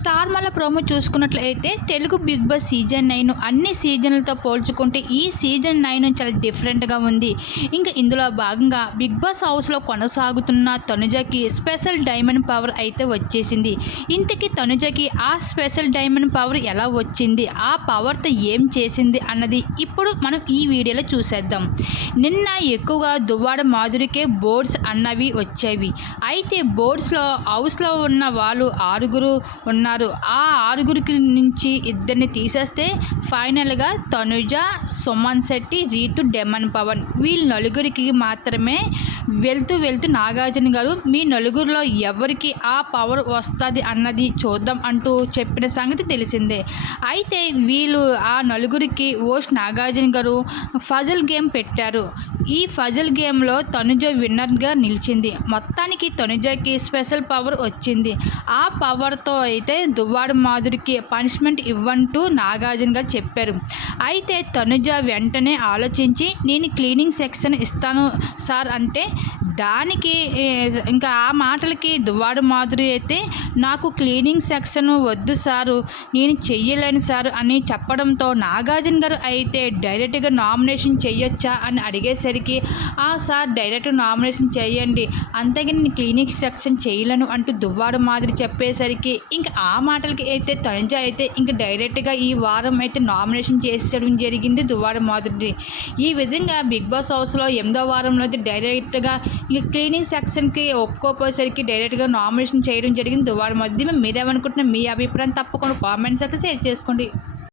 Star మల్ల promo చూసుకున్నట్లయితే Telugu Big Boss season nine అన్ని సీజన్లతో పోల్చుకుంటే ఈ సీజన్ నైన్ చాలా డిఫరెంట్గా ఉంది. ఇంకా ఇందులో భాగంగా బిగ్ బాస్ హౌస్లో కొనసాగుతున్న తనుజకి స్పెషల్ డైమండ్ పవర్ అయితే వచ్చేసింది. ఇంతకీ తనుజకి ఆ స్పెషల్ డైమండ్ పవర్ ఎలా వచ్చింది? ఆ పవర్తో ఏం చేసింది అన్నది ఇప్పుడు మనం ఈ వీడియోలో చూసేద్దాం. నిన్న ఎక్కువగా దువ్వాడ మాధురికే బోర్డ్స్ అన్నవి వచ్చేవి. అయితే బోర్డ్స్లో హౌస్లో ఉన్న వాళ్ళు ఆరుగురు ఉన్న ఉన్నారు ఆ ఆరుగురికి నుంచి ఇద్దరిని తీసేస్తే ఫైనల్గా తనుజ సుమన్ శెట్టి రీతు డెమన్ పవన్. వీళ్ళ నలుగురికి మాత్రమే వెళ్తూ వెళ్తూ నాగార్జున గారు మీ నలుగురిలో ఎవరికి ఆ పవర్ వస్తుంది అన్నది చూద్దాం అంటూ చెప్పిన సంగతి తెలిసిందే. అయితే వీళ్ళు ఆ నలుగురికి ఓష్ నాగార్జున గారు ఫజల్ గేమ్ పెట్టారు. ఈ ఫజల్ గేమ్లో తనుజ విన్నర్గా నిలిచింది. మొత్తానికి తనుజకి స్పెషల్ పవర్ వచ్చింది. ఆ పవర్తో అయితే దువ్వాడు మాధురికి పనిష్మెంట్ ఇవ్వంటూ నాగార్జున గారు చెప్పారు. అయితే తనుజ వెంటనే ఆలోచించి నేను క్లీనింగ్ సెక్షన్ ఇస్తాను సార్ అంటే దానికి ఇంకా ఆ మాటలకి దువ్వాడు మాధురి అయితే నాకు క్లీనింగ్ సెక్షన్ వద్దు సారు నేను చెయ్యలేను సార్ అని చెప్పడంతో నాగార్జున గారు అయితే డైరెక్ట్గా నామినేషన్ చేయొచ్చా అని అడిగేసరికి ఆ సార్ డైరెక్ట్ నామినేషన్ చేయండి అంతేగాని నేను క్లీనింగ్ సెక్షన్ చేయలేను అంటూ దువ్వాడు మాధురి చెప్పేసరికి ఇంకా ఆ ఆ మాటలకి అయితే తనుజ అయితే ఇంకా డైరెక్ట్గా ఈ వారం అయితే నామినేషన్ చేసేయడం జరిగింది దువ్వాడు మాదిరి ఈ విధంగా బిగ్ బాస్ హౌస్లో ఎనిమిదో వారంలో అయితే డైరెక్ట్గా ఇంకా క్లీనింగ్ సెక్షన్కి ఒప్పుకోపోయేసరికి డైరెక్ట్గా నామినేషన్ చేయడం జరిగింది దువ్వాడు మాదిరి మీరేమనుకుంటున్నా మీ అభిప్రాయం తప్పకుండా కామెంట్స్ అయితే షేర్ చేసుకోండి.